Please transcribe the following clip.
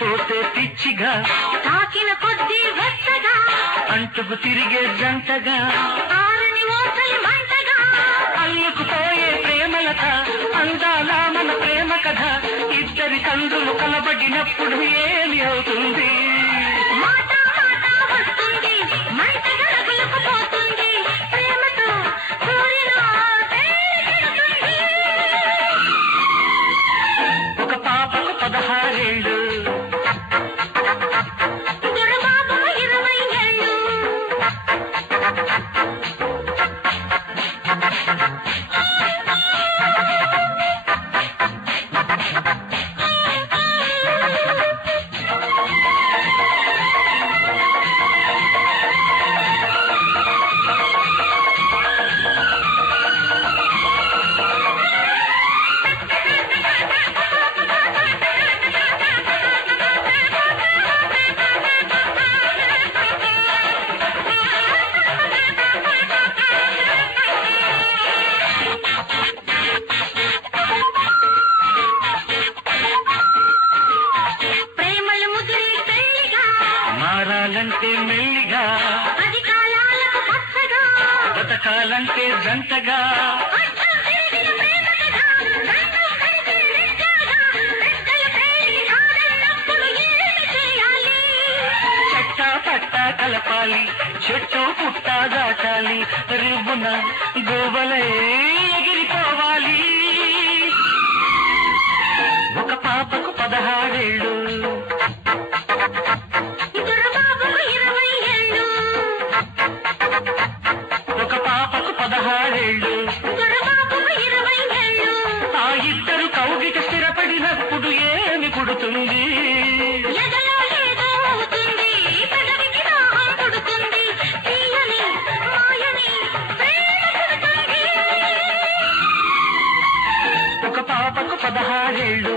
పోతే పిచ్చిగా తాకిన కొద్దీ వెచ్చగా అంటుకు తిరిగే జంటగా ఆరని ఓసలి మంటగా అల్లుకుపోయే ప్రేమలత అందాల మన ప్రేమ కథ ఇద్దరి కందులు కలబడినప్పుడు ఏమి అవుతుంది మాట మాట వస్తుంది మంటగా రగులుకుపోతుంది ప్రేమతో సూర్యులో తేలికెడుతుంది ఒక పాపకు 16 ఏళ్ళు దొరబాబు 20 ఏళ్ళు ప్రేమలు ముదిరి పెళ్లిగా మారాలంటే మెల్లిగా అధికారాలకు పచ్చగా బతకాలంటే జంటగా అర్థం తెలిసిన ప్రేమ కథ రంగం కలిసే నిజంగా పెద్దలు పేరి ఆడన్నప్పుడు ఏమి చేయాలి చెట్టా పట్టా కలపాలి చెట్టు పుట్ట దాటాలి రివ్వున గోవలే ఎగిరిపోవాలి ఒక పాపకు 16 ఏళ్ళు దొరబాబుకు 20 ఏళ్ళు ఒక పాపకు 16 ఏళ్ళు దొరబాబుకు 20 ఏళ్ళు ఆ ఇద్దరు కౌగిట స్థిరపడినప్పుడు ఏమి పుడుతుంది ఎదలో ఏదో అవుతుంది పెదవికి దాహం పుడుతుంది తీయని మాయని ప్రేమ పుడుతుంది ఒక పాపకు 16 ఏళ్ళు